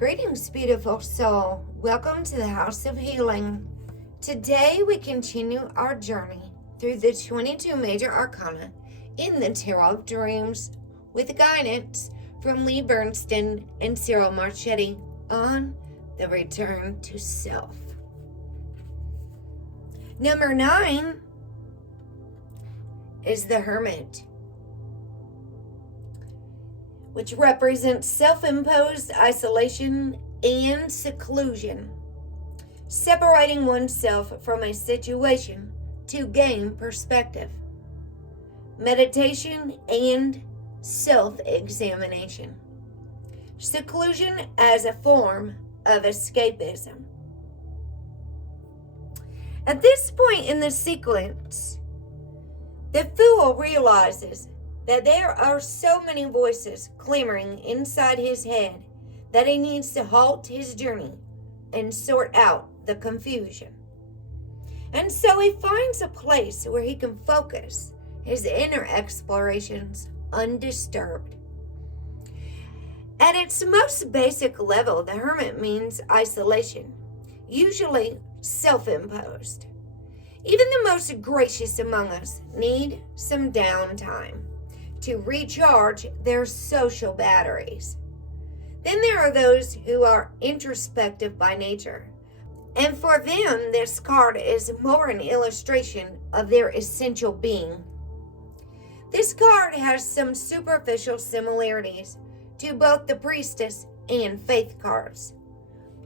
Greetings, beautiful soul. Welcome to the House of Healing. Today we continue our journey through the 22 major arcana in the Tarot of Dreams with guidance from Lee Bernstein and Cyril Marchetti on the return to self. Number 9 is the Hermit, which represents self-imposed isolation and seclusion, separating oneself from a situation to gain perspective, meditation, and self-examination. Seclusion as a form of escapism. At this point in the sequence, the Fool realizes that there are so many voices clamoring inside his head that he needs to halt his journey and sort out the confusion. And so he finds a place where he can focus his inner explorations undisturbed. At its most basic level, the Hermit means isolation, usually self-imposed. Even the most gracious among us need some downtime to recharge their social batteries. Then there are those who are introspective by nature, and for them this card is more an illustration of their essential being. This card has some superficial similarities to both the Priestess and Faith cards.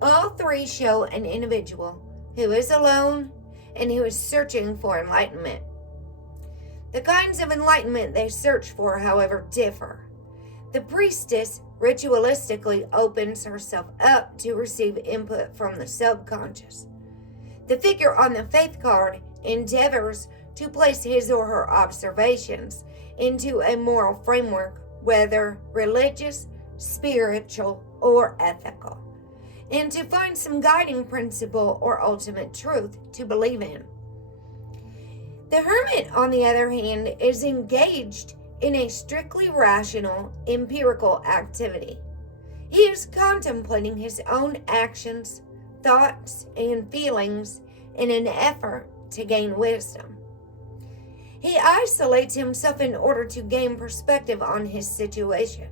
All three show an individual who is alone and who is searching for enlightenment. The kinds of enlightenment they search for, however, differ. The Priestess ritualistically opens herself up to receive input from the subconscious. The figure on the Faith card endeavors to place his or her observations into a moral framework, whether religious, spiritual, or ethical, and to find some guiding principle or ultimate truth to believe in. The Hermit, on the other hand, is engaged in a strictly rational, empirical activity. He is contemplating his own actions, thoughts, and feelings in an effort to gain wisdom. He isolates himself in order to gain perspective on his situation.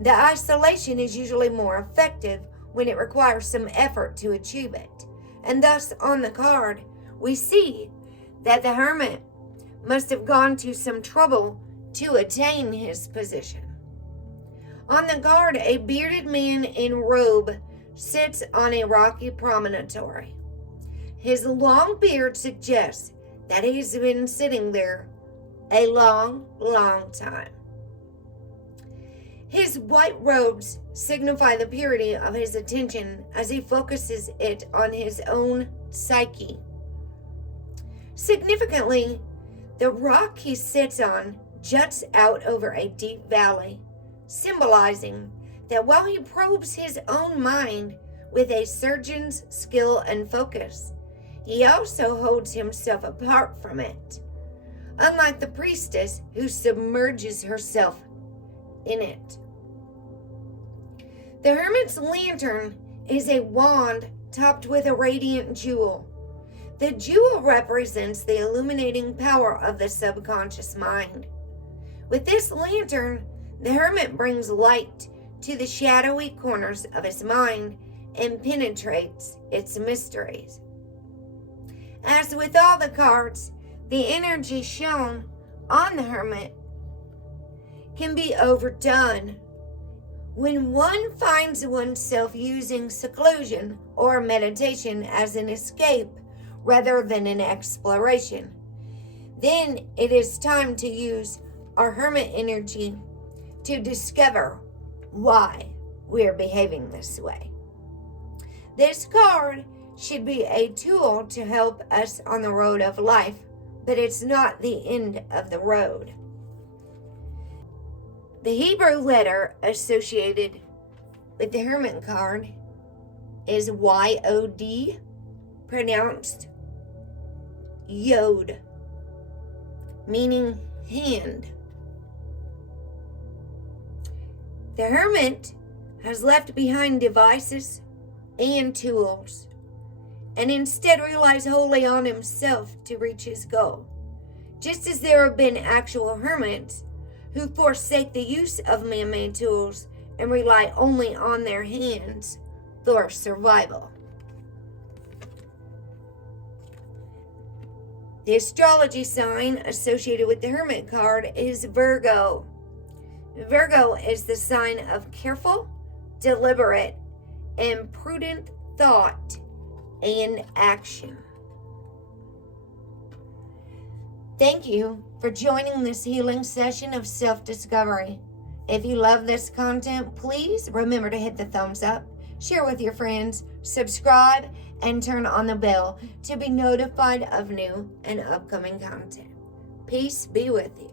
The isolation is usually more effective when it requires some effort to achieve it, and thus on the card we see that the Hermit must have gone to some trouble to attain his position. On the card, a bearded man in robe sits on a rocky promontory. His long beard suggests that he's been sitting there a long, long time. His white robes signify the purity of his attention as he focuses it on his own psyche. Significantly, the rock he sits on juts out over a deep valley, symbolizing that while he probes his own mind with a surgeon's skill and focus, he also holds himself apart from it, unlike the Priestess who submerges herself in it. The Hermit's lantern is a wand topped with a radiant jewel. The jewel represents the illuminating power of the subconscious mind. With this lantern, the Hermit brings light to the shadowy corners of his mind and penetrates its mysteries. As with all the cards, the energy shown on the Hermit can be overdone. When one finds oneself using seclusion or meditation as an escape rather than an exploration, then it is time to use our Hermit energy to discover why we're behaving this way. This card should be a tool to help us on the road of life, but it's not the end of the road. The Hebrew letter associated with the Hermit card is Y-O-D, pronounced Yod, meaning hand. The Hermit has left behind devices and tools, and instead relies wholly on himself to reach his goal. Just as there have been actual hermits who forsake the use of man-made tools and rely only on their hands for survival. The astrology sign associated with the Hermit card is Virgo. Virgo is the sign of careful, deliberate, and prudent thought and action. Thank you for joining this healing session of self-discovery. If you love this content, please remember to hit the thumbs up, share with your friends, subscribe, and turn on the bell to be notified of new and upcoming content. Peace be with you.